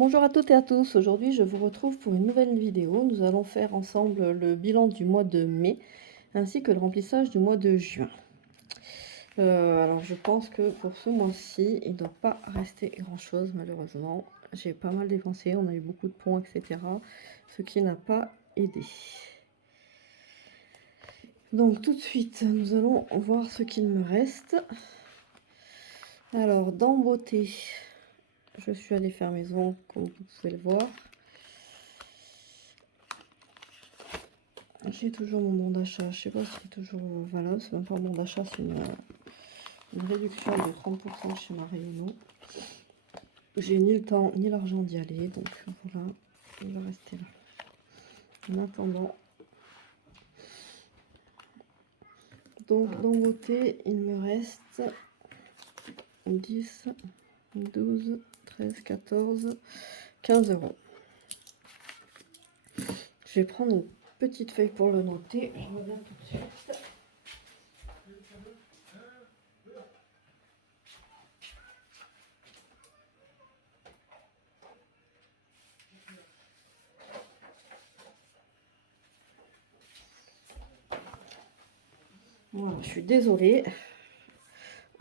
Bonjour à toutes et à tous, aujourd'hui je vous retrouve pour une nouvelle vidéo. Nous allons faire ensemble le bilan du mois de mai ainsi que le remplissage du mois de juin. Alors je pense que pour ce mois-ci il ne doit pas rester grand chose malheureusement. J'ai pas mal dépensé, on a eu beaucoup de ponts etc. Ce qui n'a pas aidé. Donc tout de suite nous allons voir ce qu'il me reste. Alors dans beauté, je suis allée faire mes ongles comme vous pouvez le voir. J'ai toujours mon bon d'achat, je sais pas si c'est toujours valable, c'est même pas un bon d'achat, c'est une réduction de 30% chez Mariano. J'ai ni le temps ni l'argent d'y aller, donc voilà, il va rester là. En attendant, donc dans beauté, il me reste 10, 12, 13, 14, 15 euros. Je vais prendre une petite feuille pour le noter, je reviens tout de suite. Voilà, je suis désolée.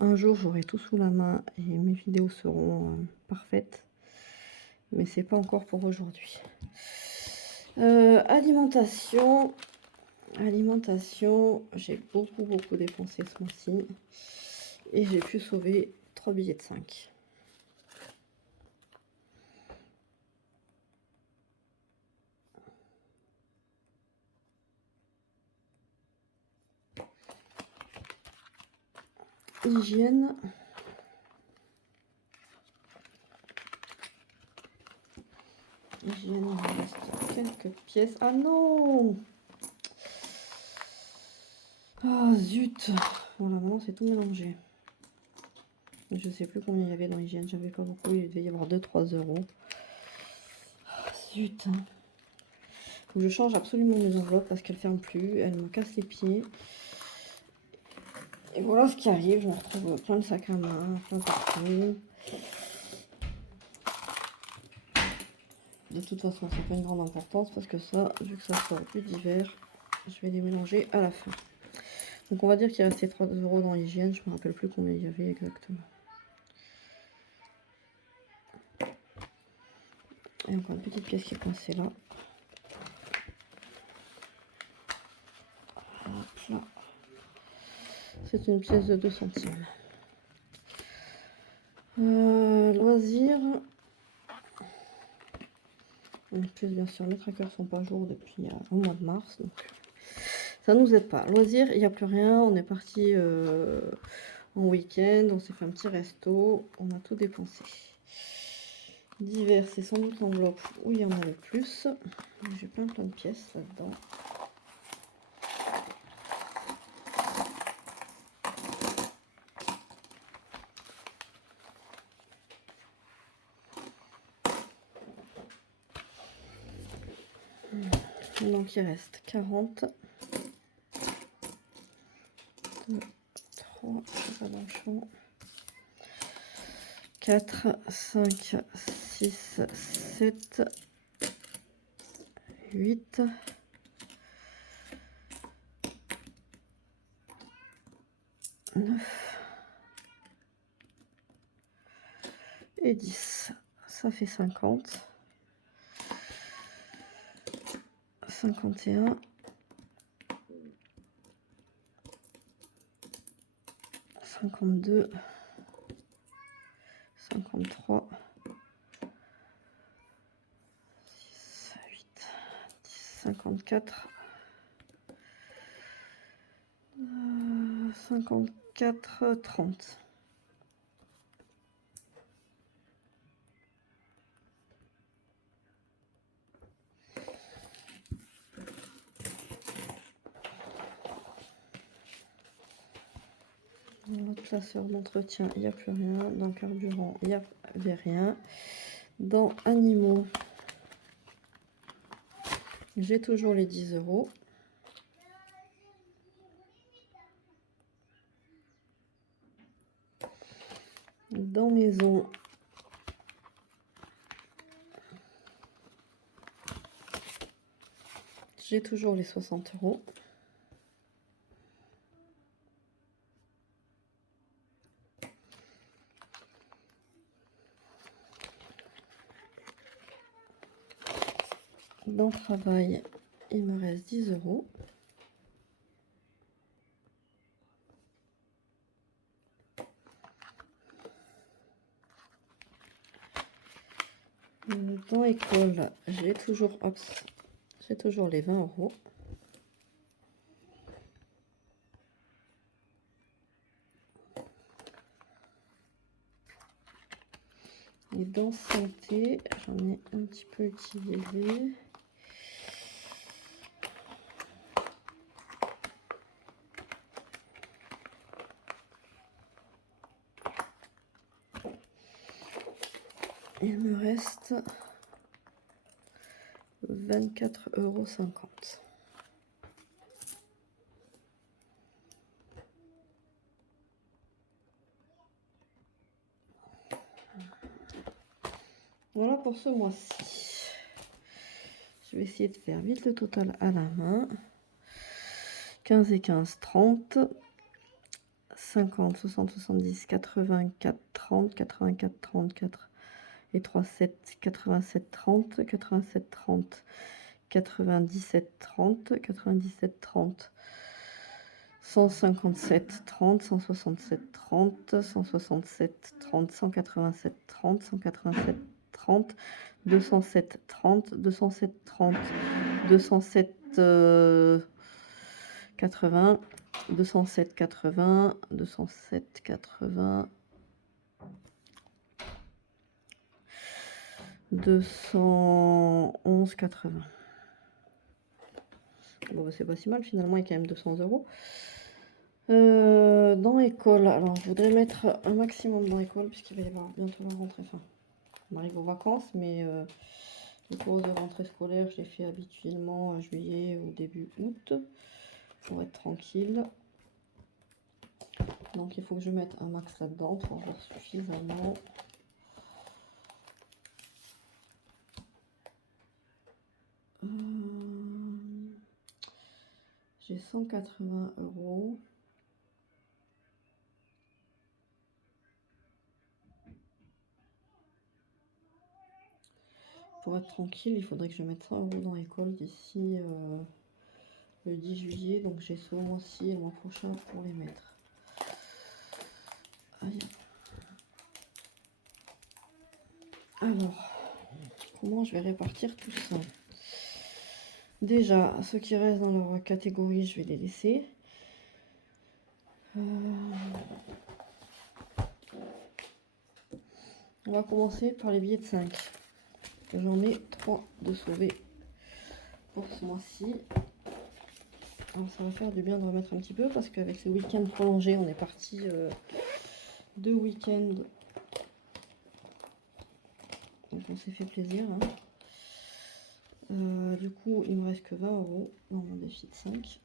Un jour, j'aurai tout sous la main et mes vidéos seront parfaites. Mais c'est pas encore pour aujourd'hui. Alimentation. Alimentation, j'ai beaucoup dépensé ce mois-ci. Et j'ai pu sauver 3 billets de 5. Hygiène. Hygiène, il me reste quelques pièces. Ah non! Ah zut! Voilà, maintenant c'est tout mélangé. Je sais plus combien il y avait dans hygiène, j'avais pas beaucoup, il devait y avoir 2-3 euros. Ah, zut! Faut que je change absolument mes enveloppes parce qu'elles ferment plus, elles me cassent les pieds. Et voilà ce qui arrive, je me retrouve plein de sacs à main, plein partout. De toute façon, c'est pas une grande importance parce que ça, vu que ça sort du divers, je vais les mélanger à la fin. Donc on va dire qu'il restait 3 euros dans l'hygiène, je me rappelle plus combien il y avait exactement. Et encore une petite pièce qui est coincée là. Hop là. C'est une pièce de 2 centimes. Loisirs. En plus, bien sûr, les trackers sont pas à jour depuis au mois de mars. Donc ça nous aide pas. Loisirs, il n'y a plus rien. On est parti en week-end. On s'est fait un petit resto. On a tout dépensé. Divers, c'est sans doute l'enveloppe où il y en a le plus. J'ai plein de pièces là-dedans. Donc il reste 40. 2, 3, 4, 5, 6, 7, 8, 9 et 10. Ça fait 50. 51. 52. 53. 6, 8, 10, 54. 54, 30. Dans notre classeur d'entretien, il n'y a plus rien. Dans carburant, il n'y avait rien. Dans animaux, j'ai toujours les 10 euros. Dans maison, j'ai toujours les 60 €. Dans travail, il me reste 10 €. Dans école, j'ai toujours les 20 €. Et dans santé, j'en ai un petit peu utilisé. Il me reste 24,50 €. Voilà pour ce mois-ci. Je vais essayer de faire vite le total à la main. 15 et 15, 30. 50, 60, 70, 84, 30, 84, 34 et 3, 7, 87, 30, 87, 30, 97, 30, 97, 30, 157, 30, 167, 30, 167, 30, 187, 30, 187, 30, 207, 30, 207, 30, 207, 80, 207, 80, 207, 80, 211, 80. Bon, bah, c'est pas si mal, finalement, il y a quand même 200 €. Dans école, alors je voudrais mettre un maximum dans école, puisqu'il va y avoir bientôt la rentrée. Enfin, on arrive aux vacances, mais les cours de rentrée scolaire, je les fais habituellement en juillet ou début août, pour être tranquille. Donc il faut que je mette un max là-dedans pour avoir suffisamment. J'ai 180 €. Pour être tranquille, il faudrait que je mette 100 € dans l'école d'ici le 10 juillet. Donc j'ai ce mois-ci et le mois prochain pour les mettre. Aïe. Alors, comment je vais répartir tout ça? Déjà, ceux qui restent dans leur catégorie, je vais les laisser. On va commencer par les billets de 5. J'en ai 3 de sauvés pour ce mois-ci. Alors ça va faire du bien de remettre un petit peu parce qu'avec ces week-ends prolongés, on est parti 2 week-ends. Donc on s'est fait plaisir. Hein. Du coup, il me reste que 20 € dans mon défi de 5.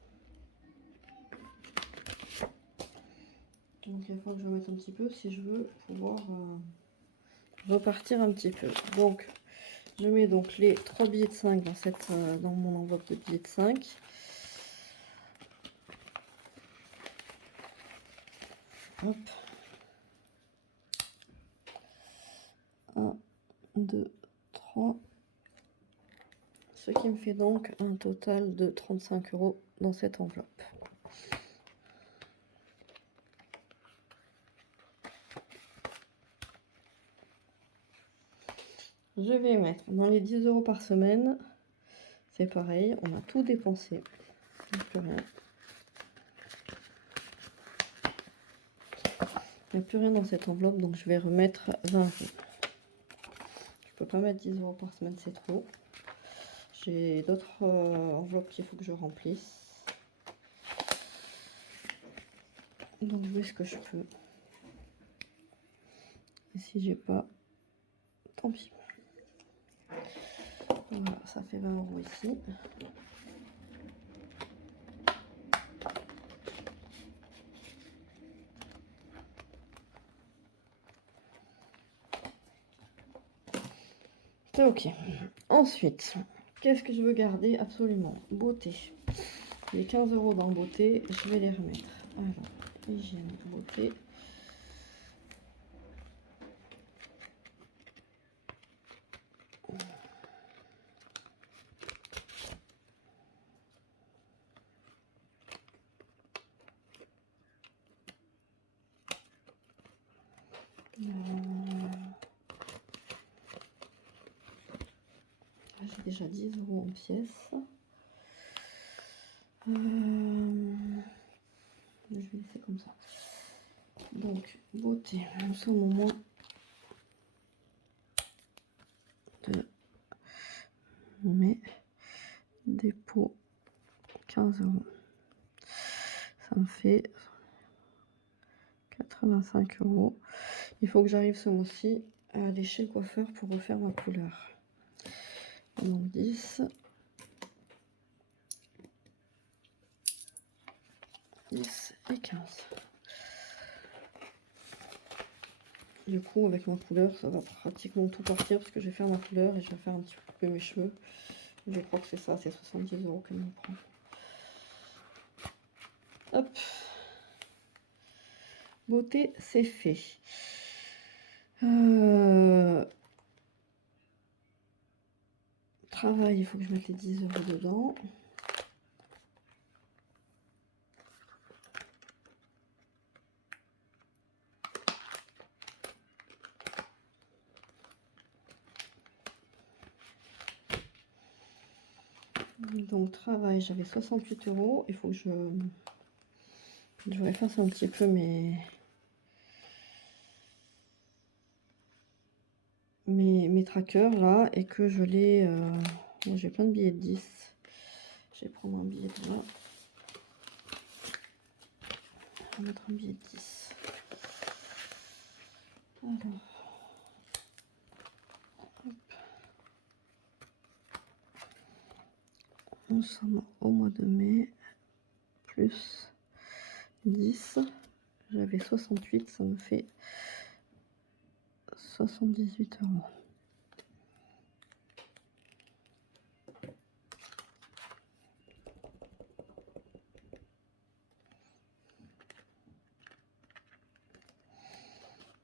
Donc il va falloir que je remette un petit peu si je veux pouvoir repartir un petit peu. Donc je mets donc les 3 billets de 5 dans mon enveloppe de billets de 5. Hop. 1, 2, 3. Ce qui me fait donc un total de 35 € dans cette enveloppe. Je vais mettre dans les 10 € par semaine. C'est pareil, on a tout dépensé. Il n'y a plus rien. Il n'y a plus rien dans cette enveloppe, donc je vais remettre 20 €. Je peux pas mettre 10 € par semaine, c'est trop. J'ai d'autres enveloppes qu'il faut que je remplisse. Donc je mets ce que je peux. Et si j'ai pas, tant pis. Voilà, ça fait 20 € ici. C'est ok. Ensuite, qu'est-ce que je veux garder? Absolument. Beauté. Les 15 € dans beauté, je vais les remettre. Alors, hygiène, beauté. J'ai déjà 10 € en pièces. Je vais laisser comme ça. Donc, beauté, nous sommes au moins de mai. Dépôt 15 €. Ça me fait 85 €. Il faut que j'arrive ce mois-ci à aller chez le coiffeur pour refaire ma couleur. Donc 10. 10 et 15. Du coup, avec ma couleur, ça va pratiquement tout partir parce que je vais faire ma couleur et je vais faire un petit peu mes cheveux. Je crois que c'est ça, c'est 70 € qu'elle me prend. Hop. Beauté, c'est fait. Travail, il faut que je mette les 10 € dedans. Donc travail, j'avais 68 €. Il faut que je efface un petit peu mes trackers là et que je les... j'ai plein de billets de 10. Je vais prendre un billet de là. On va mettre un billet de 10. Alors. Hop. Nous sommes au mois de mai. Plus 10. J'avais 68, ça me fait 78 €.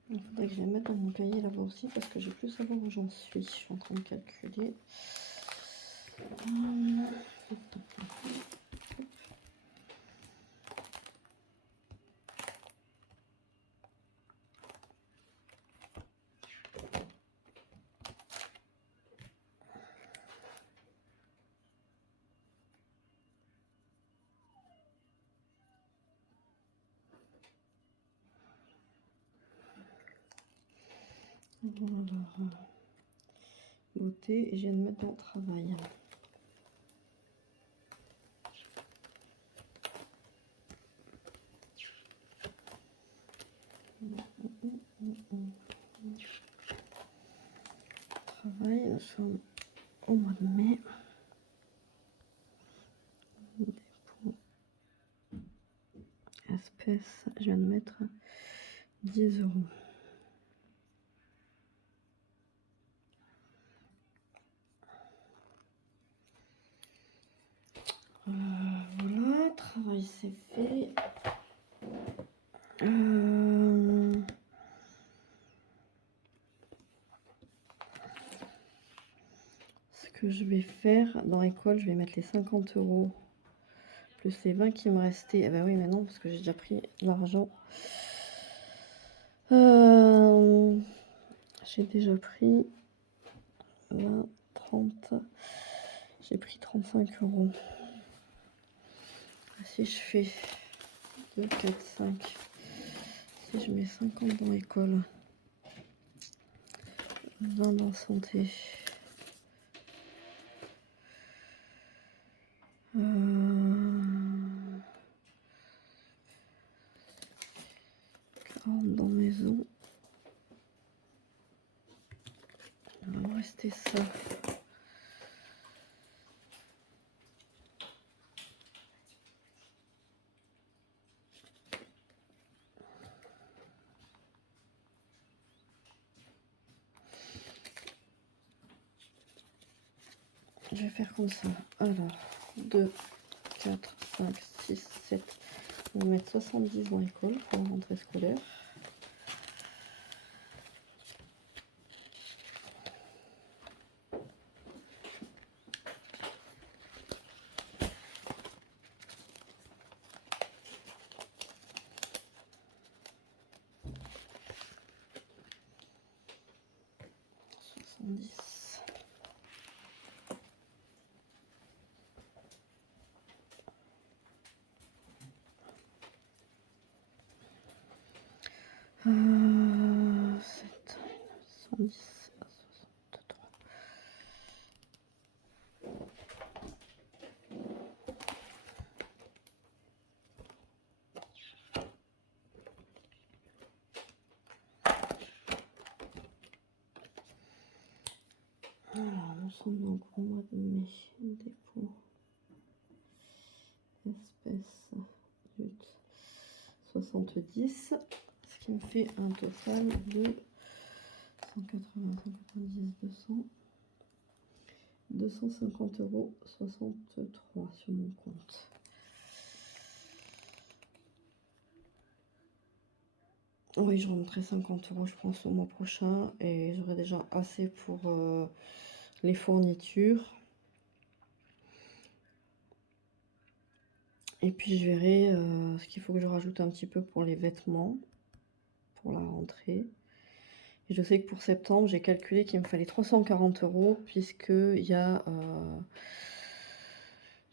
Il faudrait que je les mette dans mon cahier là-bas aussi parce que j'ai plus savoir où j'en suis. Je suis en train de calculer. Alors, beauté, et je viens de mettre dans le travail. Travail, nous sommes au mois de mai. Dépôt. Espèce, je viens de mettre 10 €. Voilà, travail c'est fait. Ce que je vais faire dans l'école, je vais mettre les 50 € plus les 20 qui me restaient. Ah bah oui, mais non, parce que j'ai déjà pris l'argent. J'ai déjà pris 20, 30. J'ai pris 35 €. Si je fais 2, 4, 5, si je mets 50 dans l'école, 20 dans santé, 40 dans maison, il va me rester ça. je vais faire comme ça. Alors, 2, 4, 5, 6, 7. On va mettre 70 dans l'école pour la rentrée scolaire. Sept, 110, 63. Alors, nous sommes donc au mois de mai. Dépôt, espèce, lutte, 70. Ce qui me fait un total de 180, 190, 200. 250,63 € sur mon compte. Oui, je remonterai 50 € je pense au mois prochain et j'aurai déjà assez pour les fournitures. Et puis je verrai ce qu'il faut que je rajoute un petit peu pour les vêtements, pour la rentrée. Et je sais que pour septembre, j'ai calculé qu'il me fallait 340 € puisqu'il y a...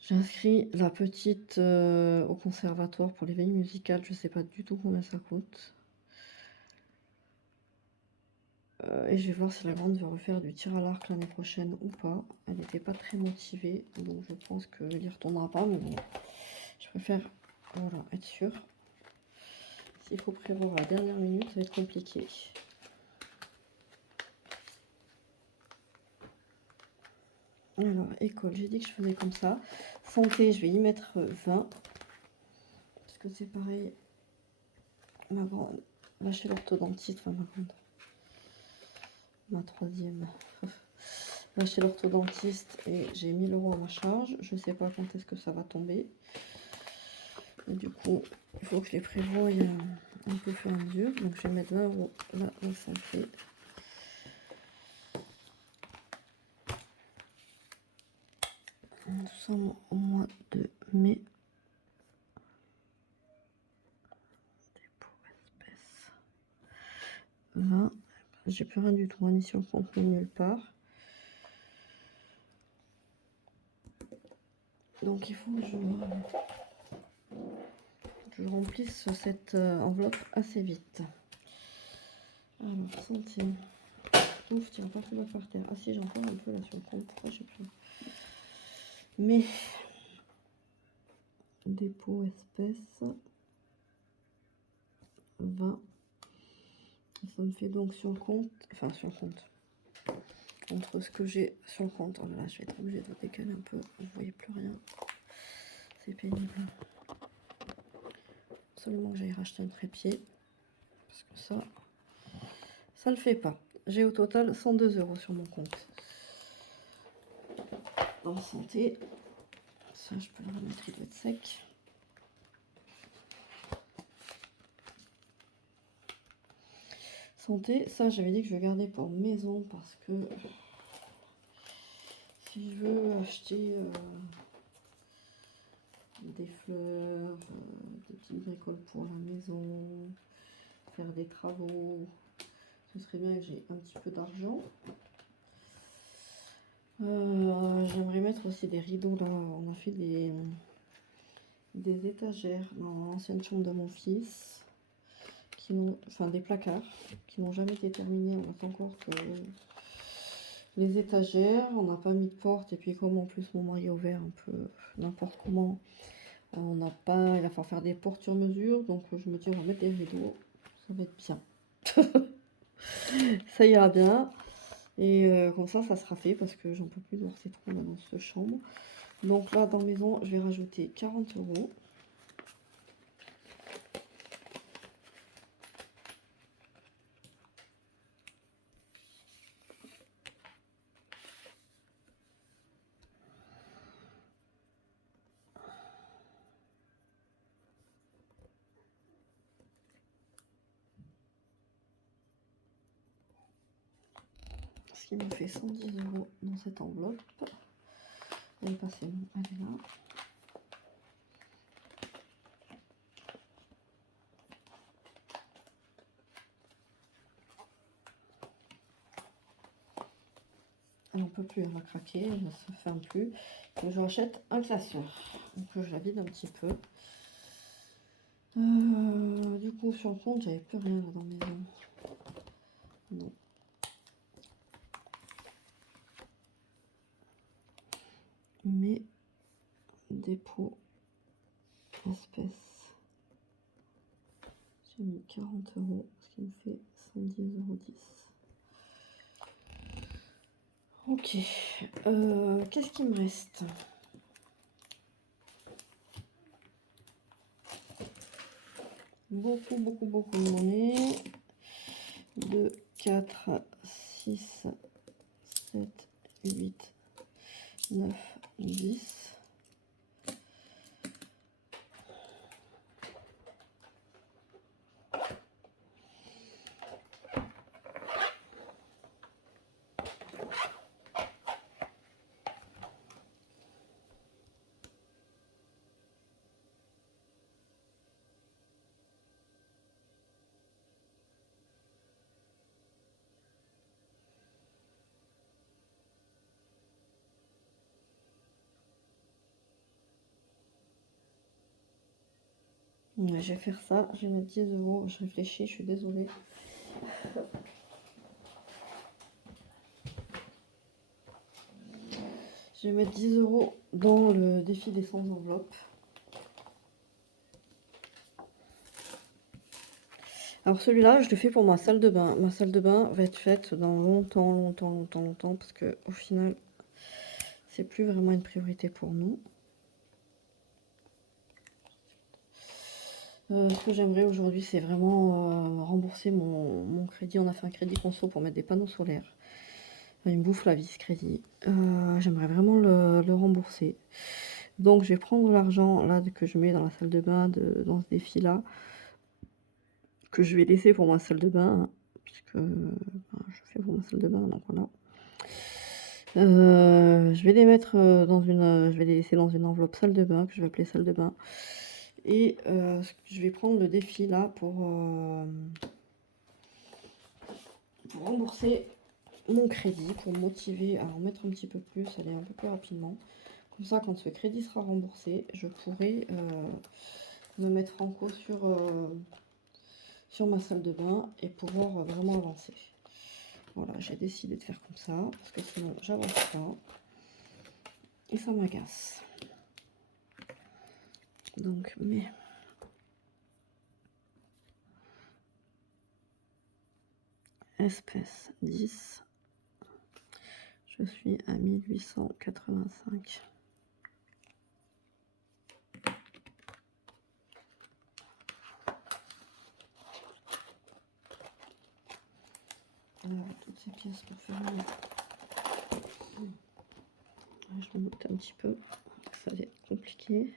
J'inscris la petite au conservatoire pour les veilles musicales. Je sais pas du tout combien ça coûte. Et je vais voir si la grande va refaire du tir à l'arc l'année prochaine ou pas. Elle n'était pas très motivée, donc je pense qu'elle n'y retournera pas. Mais bon, je préfère voilà, être sûre. S'il faut prévoir à la dernière minute, ça va être compliqué. Alors, école, j'ai dit que je faisais comme ça. Santé, je vais y mettre 20. Parce que c'est pareil. Ma grande va chez l'orthodontiste, enfin ma grande. Ma troisième va chez l'orthodontiste et j'ai 1000 € à ma charge. Je sais pas quand est-ce que ça va tomber. Et du coup, il faut que je les prévoie un peu au fur et à mesure. Donc je vais mettre 20 € là, la santé. Nous sommes au mois de mai. Dépôt espèce. 20. J'ai plus rien du tout, ni sur le compte, ni nulle part. Donc il faut que je remplisse cette enveloppe assez vite. Alors, santé. Ouf, tu vas pas tout par terre. Ah si, j'ai encore un peu là sur le compte. Pourquoi j'ai pris? Mais dépôt espèce 20. Ça me fait donc sur le compte, enfin sur le compte, entre ce que j'ai sur le compte. Oh là là, je vais être obligée de décaler un peu. Vous voyez plus rien. C'est pénible. Absolument que j'aille racheter un trépied. Parce que ça le fait pas. J'ai au total 102 € sur mon compte. En santé. Ça, je peux le remettre, il doit être sec. Santé, ça j'avais dit que je vais garder pour maison parce que si je veux acheter des fleurs, des petites bricoles pour la maison, faire des travaux, ce serait bien que j'ai un petit peu d'argent. J'aimerais mettre aussi des rideaux là, on a fait des étagères dans l'ancienne chambre de mon fils, enfin des placards qui n'ont jamais été terminés, on attend encore que les étagères, on n'a pas mis de porte et puis comme en plus mon mari a ouvert un peu n'importe comment, on n'a pas, il va falloir faire des portes sur mesure, donc je me dis on va mettre des rideaux, ça va être bien. Ça ira bien. Et comme ça sera fait parce que j'en peux plus de voir ces trous là dans cette chambre. Donc là, dans maison, je vais rajouter 40 €. qui me fait 110 € dans cette enveloppe. Elle est passée, elle est là. Elle n'en peut plus, elle va craquer, elle ne se ferme plus. Donc je rachète un classeur. Donc je la vide un petit peu. Du coup, sur le compte, j'avais plus rien là dans maison. Non. Mais dépôt espèces. J'ai mis 40 €, ce qui me fait 110,10 €. Ok. Qu'est-ce qui me reste? Beaucoup de monnaie. 2, 4, 6, 7, 8, 9, 10. Ouais, je vais faire ça, je vais mettre 10 €. Je réfléchis, je suis désolée. Je vais mettre 10 € dans le défi des 100 enveloppes. Alors celui-là, je le fais pour ma salle de bain. Ma salle de bain va être faite dans longtemps, parce que au final, c'est plus vraiment une priorité pour nous. Ce que j'aimerais aujourd'hui, c'est vraiment rembourser mon crédit. On a fait un crédit conso pour mettre des panneaux solaires. Il me bouffe la vie ce crédit. J'aimerais vraiment le rembourser. Donc je vais prendre l'argent là que je mets dans la salle de bain, dans ce défi-là, que je vais laisser pour ma salle de bain, hein, puisque je fais pour ma salle de bain, donc voilà. Je vais les mettre je vais les laisser dans une enveloppe salle de bain, que je vais appeler salle de bain. Et je vais prendre le défi là pour rembourser mon crédit, pour me motiver à en mettre un petit peu plus, aller un peu plus rapidement. Comme ça, quand ce crédit sera remboursé, je pourrai me mettre en cause sur ma salle de bain et pouvoir vraiment avancer. Voilà, j'ai décidé de faire comme ça, parce que sinon j'avance pas. Et ça m'agace. Donc, mais... espèce 10. Je suis à 1885. Alors, toutes ces pièces pour faire je me monte un petit peu, ça va être compliqué.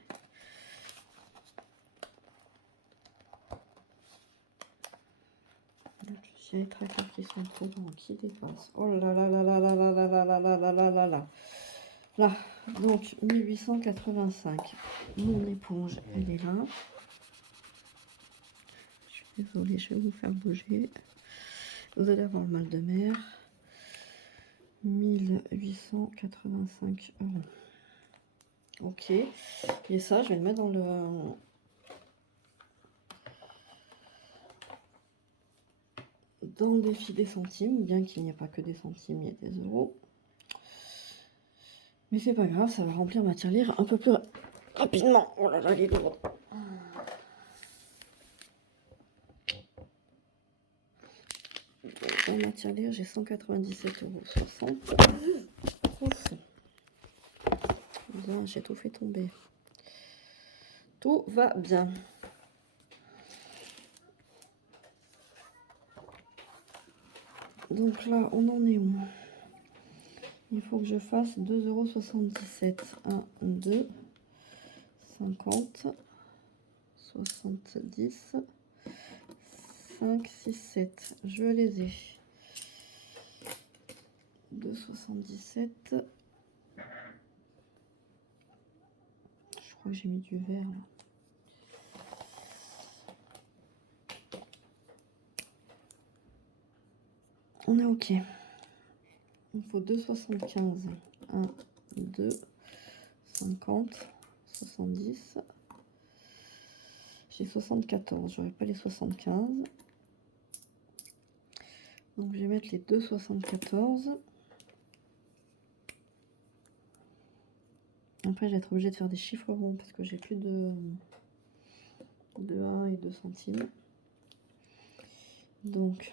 Il y a les trackers qui sont trop grands, qui dépassent. Oh là là là là là là là là là là là là là là. Là, donc 1885. Mon éponge, elle est là. Je suis désolée, je vais vous faire bouger. Vous allez avoir le mal de mer. 1885 €. Ok. Et ça, je vais le mettre dans le défi des centimes, bien qu'il n'y ait pas que des centimes, il y a des euros. Mais c'est pas grave, ça va remplir ma tirelire un peu plus rapidement. Oh là là, il est lourd. Dans ma tirelire, j'ai 197,60 €. Ouf. Bien, j'ai tout fait tomber. Tout va bien. Donc là, on en est où? Il faut que je fasse 2,77 €. 1, 2, 50, 70, 5, 6, 7. Je les ai. 2,77. Je crois que j'ai mis du vert là. On est ok. Il faut 2,75. 1, 2, 50, 70. J'ai 74, j'aurais pas les 75. Donc je vais mettre les 2,74. Après je vais être obligée de faire des chiffres ronds parce que j'ai plus de 1 et 2 centimes. Donc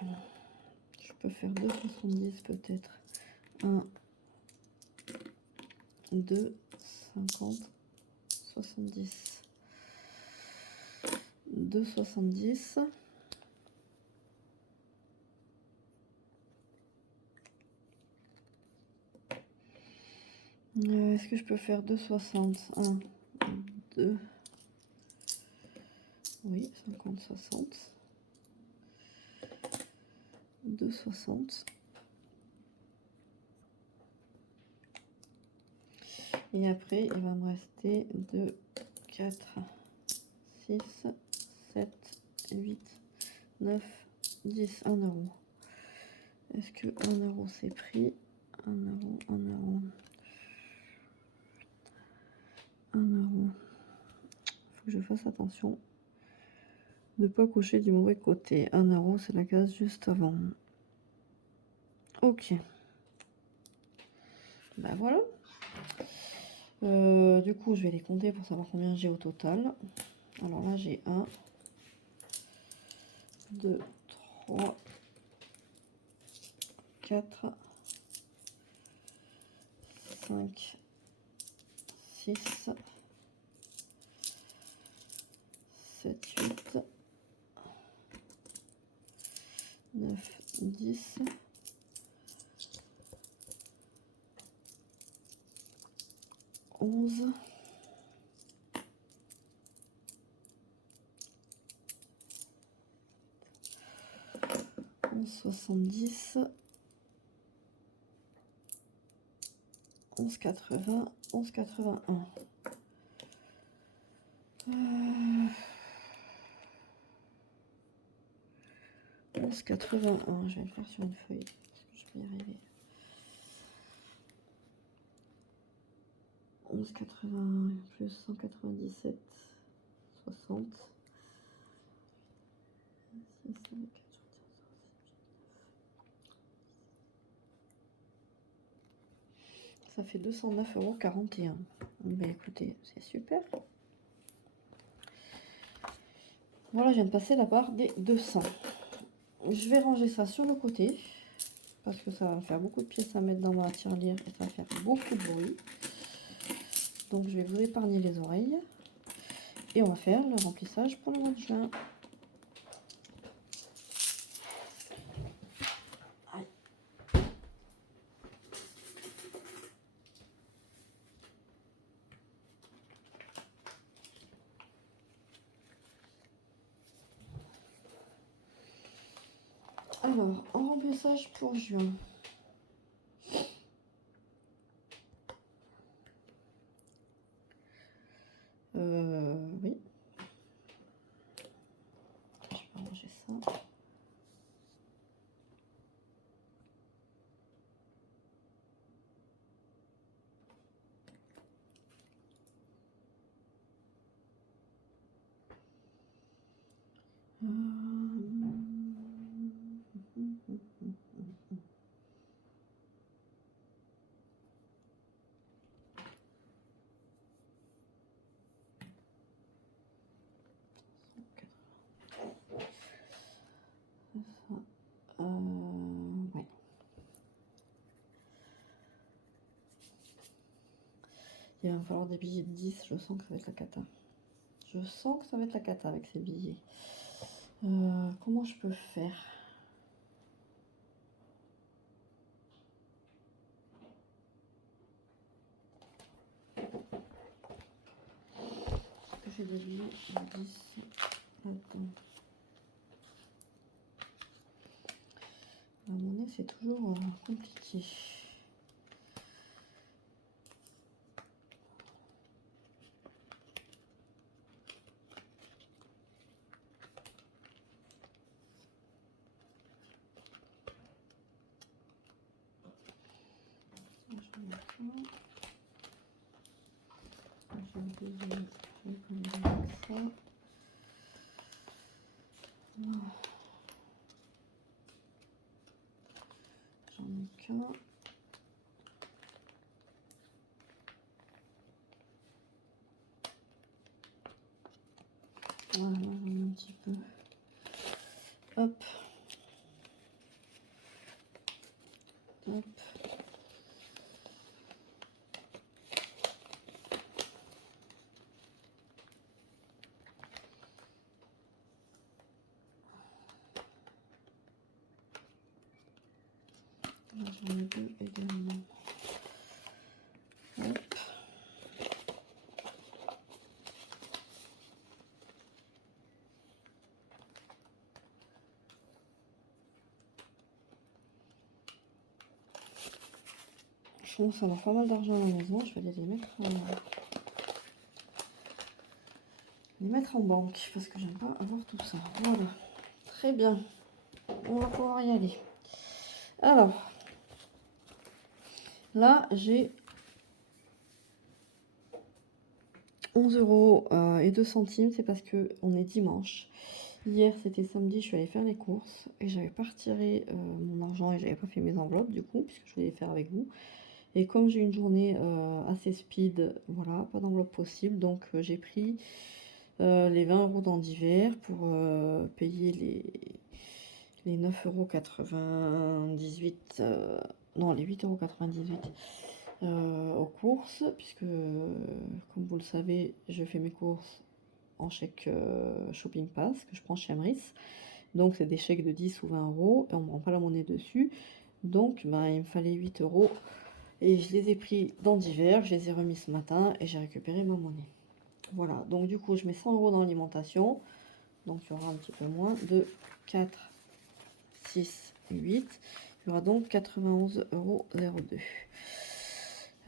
je peux faire 2,70 peut-être. 1, 2, 50, 70. 2,70. Est-ce que je peux faire 2,60? 1, 2. Oui, 50, 60. 2,60. Et après, il va me rester 2, 4, 6, 7, 8, 9, 10, 1 euro. Est-ce que 1 euro c'est pris? 1 euro, 1 euro. 1 euro. Faut que je fasse attention de ne pas cocher du mauvais côté. 1 euro, c'est la case juste avant. Ok. Ben voilà. Du coup, je vais les compter pour savoir combien j'ai au total. Alors là, j'ai 1, 2, 3, 4, 5, 6, 7, 8, 9, 10, 11, 70, 11,80, 11,81. 11,81. Je vais le faire sur une feuille parce que je vais y arriver. 11,81 plus 197, 60. 6, 7, 4, ça fait 209,41 €. Ben écoutez, c'est super. Voilà, je viens de passer la barre des 200. Je vais ranger ça sur le côté parce que ça va me faire beaucoup de pièces à mettre dans ma tirelire et ça va faire beaucoup de bruit. Donc je vais vous épargner les oreilles et on va faire le remplissage pour le mois de juin. Alors, en remplissage pour juin. Oui. Je vais ranger ça. Ouais. Il va me falloir des billets de 10, je sens que ça va être la cata. Je sens que ça va être la cata avec ces billets. Comment je peux faire? Est-ce que j'ai des billets de 10? Attends. La monnaie, c'est toujours compliqué. J'ai le deuxième, je vais coller avec ça. Voilà. J'en ai qu'un. Voilà, j'en ai un petit peu. Hop. Hop. Là, j'en ai deux également. Hop. Je commence à avoir pas mal d'argent à la maison. Je vais aller les mettre en banque parce que j'aime pas avoir tout ça. Voilà. Très bien. On va pouvoir y aller. Alors, là, j'ai 11 € et 2 centimes. C'est parce que on est dimanche. Hier, c'était samedi, je suis allée faire les courses et j'avais pas retiré mon argent et j'avais pas fait mes enveloppes du coup, puisque je voulais les faire avec vous. Et comme j'ai une journée assez speed, voilà, pas d'enveloppe possible, donc j'ai pris les 20 € dans divers pour payer les 9,98 €, non, les 8,98 € aux courses, puisque comme vous le savez, je fais mes courses en chèque Shopping Pass que je prends chez Amris. Donc c'est des chèques de 10 ou 20 € et on ne me rend pas la monnaie dessus. Donc il me fallait 8 € et je les ai pris dans divers, je les ai remis ce matin et j'ai récupéré ma monnaie. Voilà, donc du coup je mets 100 € dans l'alimentation, donc il y aura un petit peu moins de 4, 6, 8. Il y aura donc 91,02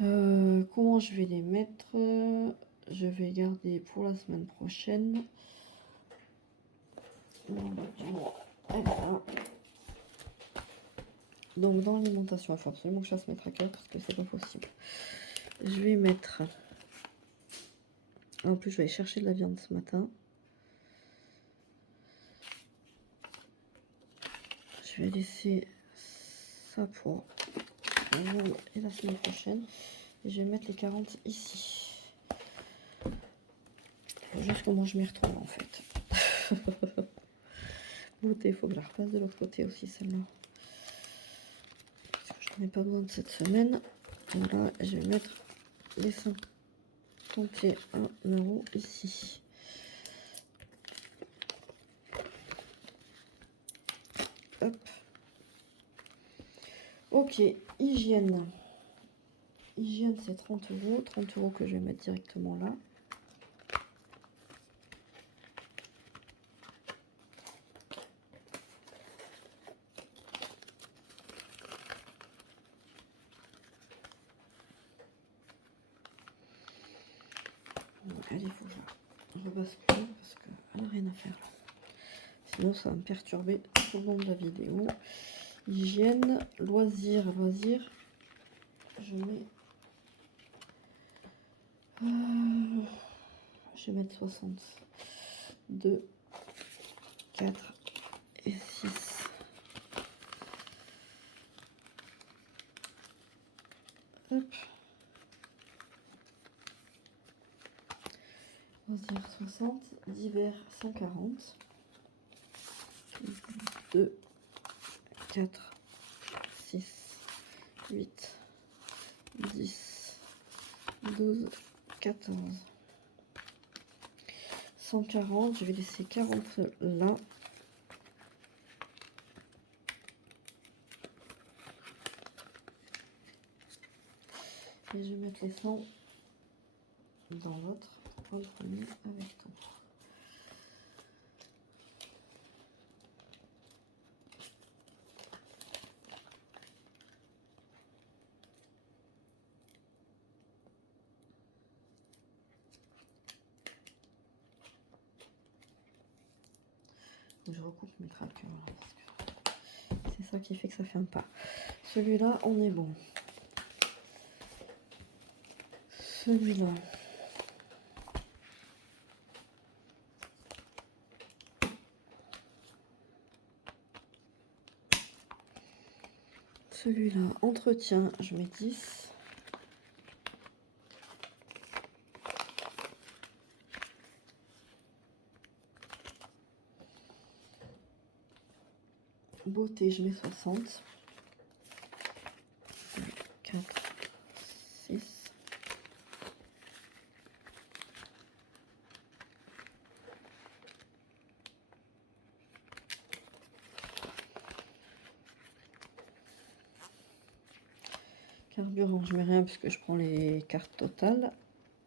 €. Comment je vais les mettre? Je vais garder pour la semaine prochaine. Donc dans l'alimentation, il faut absolument que je fasse mes trackers parce que c'est pas possible. Je vais mettre. En plus, je vais aller chercher de la viande ce matin. Je vais laisser ça pour et la semaine prochaine. Et je vais mettre les 40 ici. Juste comment je m'y retrouve en fait. Il faut que je la repasse de l'autre côté aussi celle-là. Parce que je n'en ai pas besoin de cette semaine. Voilà, je vais mettre les 51 € ici. Hop. Ok, hygiène. Hygiène, c'est 30 €. 30 € que je vais mettre directement là. Allez, il faut que je rebascule parce qu'elle n'a rien à faire là. Sinon, ça va me perturber tout le long de la vidéo. Hygiène, loisirs, je mets. Je vais mettre 62, 4 et 6. Hop. Loisirs 60, divers 140. 2, 4, 6, 8, 10, 12, 14. 140, je vais laisser 40 là. Et je vais mettre les 100 dans l'autre pour le premier avec tout. Je recoupe mes trackers parce que c'est ça qui fait que ça fait un pas. Celui-là, on est bon. Celui-là. Celui-là, entretien, je mets 10. Beauté, je mets 60. 4, 6. Carburant, je mets rien puisque je prends les cartes totales.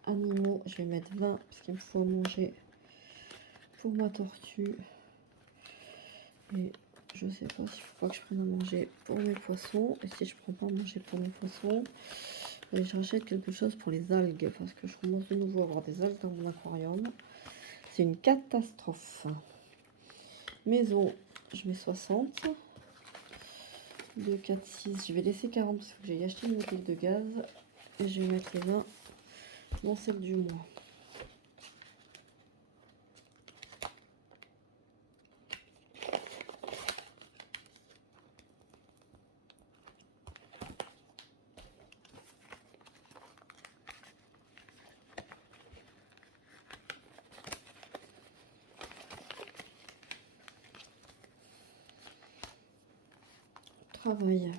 Animaux, je vais mettre 20 parce qu'il me faut à manger pour ma tortue. Et je sais pas s'il faut pas que je prenne à manger pour mes poissons. Et si je prends pas à manger pour mes poissons, et je rachète quelque chose pour les algues parce que je commence de nouveau à avoir des algues dans mon aquarium. C'est une catastrophe. Maison, je mets 60. 2, 4, 6. Je vais laisser 40 parce que j'ai acheté une bouteille de gaz. Et je vais mettre les 20 dans celle du mois. Travail.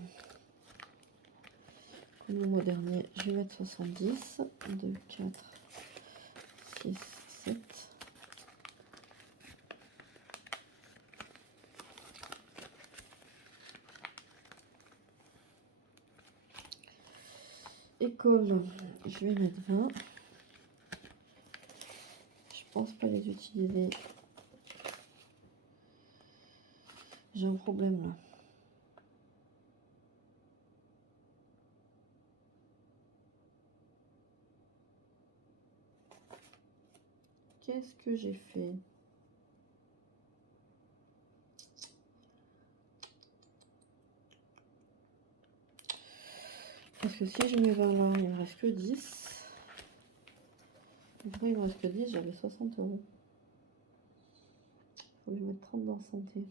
Comme le mois dernier, je vais mettre 70. 2, 4, 6, 7. École, je vais mettre 20. Je pense pas les utiliser. J'ai un problème là. Qu'est-ce que j'ai fait? Parce que si je mets 20 là, il me reste que 10. Après, il me reste que 10, j'avais 60 €. Faut que je mette 30 dans santé.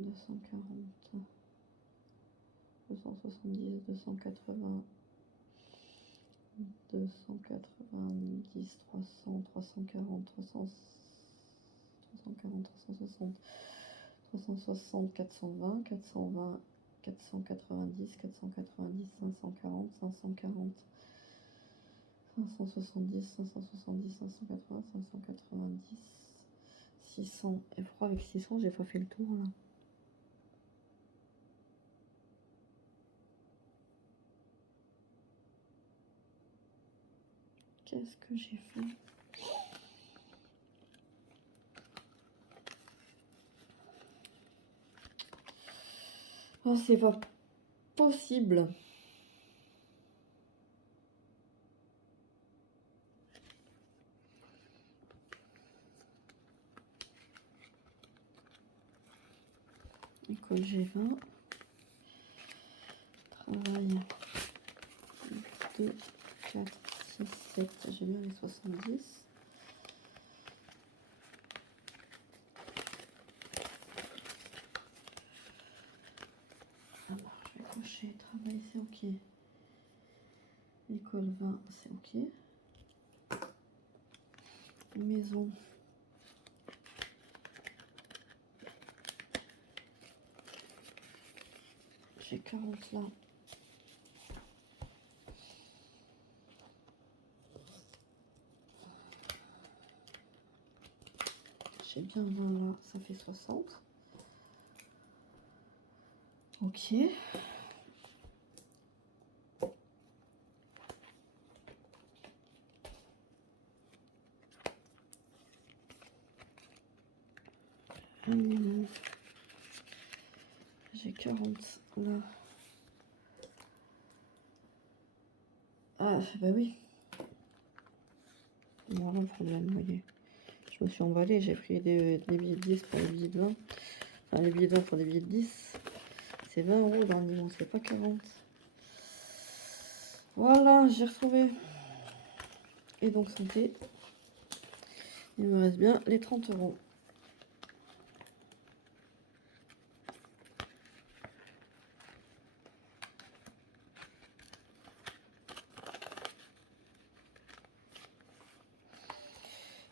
« 240, 270, 280, 290, 300, 340, 300, 340, 360, 360, 420, 420, 490, 490, 540, 540, 570, 570, 580, 590, 600. Et pourquoi avec 600, j'ai pas fait le tour là? Qu'est-ce que j'ai fait? Oh, c'est pas possible. École G20. Travail. 2, 4, 6, 7. J'ai bien les 70. Alors, je vais cocher. Travail, c'est OK. École 20, c'est OK. Maison. J'ai 40 là. J'ai bien 20 là, ça fait 60. OK. J'ai 40 là. Ah, bah oui. Voilà le problème, vous voyez. Je Je me suis emballée, j'ai pris des billets de 10 pour les billets de 20. Enfin, les billets de 20 pour les billets de 10. C'est 20 € le dernier mois, c'est pas 40. Voilà, j'ai retrouvé. Et donc, santé. Il me reste bien les 30 €.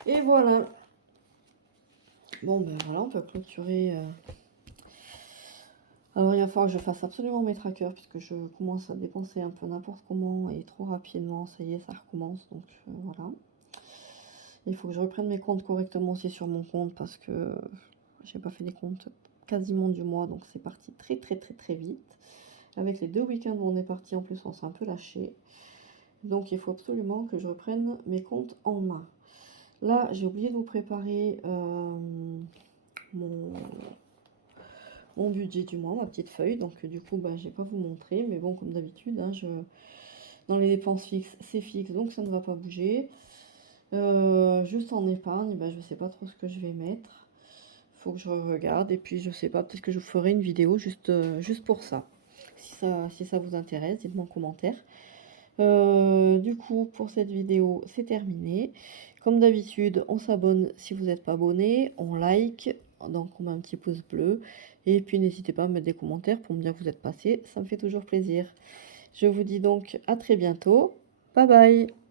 Et voilà. Bon, ben voilà, on peut clôturer. Alors, il va falloir que je fasse absolument mes trackers, puisque je commence à dépenser un peu n'importe comment et trop rapidement. Ça y est, ça recommence. Donc, voilà. Il faut que je reprenne mes comptes correctement aussi sur mon compte, parce que j'ai pas fait des comptes quasiment du mois. Donc, c'est parti très, très, très, très vite. Avec les 2 week-ends où on est parti, en plus, on s'est un peu lâché. Donc, il faut absolument que je reprenne mes comptes en main. Là, j'ai oublié de vous préparer mon budget du mois, ma petite feuille. Donc, du coup, bah, je vais pas vous montrer. Mais bon, comme d'habitude, hein, dans les dépenses fixes, c'est fixe. Donc, ça ne va pas bouger. Juste en épargne, bah, je sais pas trop ce que je vais mettre. Faut que je regarde. Et puis, je sais pas, peut-être que je vous ferai une vidéo juste pour ça. Si ça vous intéresse, dites-moi en commentaire. Du coup, pour cette vidéo, c'est terminé. Comme d'habitude, on s'abonne si vous n'êtes pas abonné, on like, donc on met un petit pouce bleu. Et puis n'hésitez pas à mettre des commentaires pour me dire que vous êtes passé, ça me fait toujours plaisir. Je vous dis donc à très bientôt. Bye bye!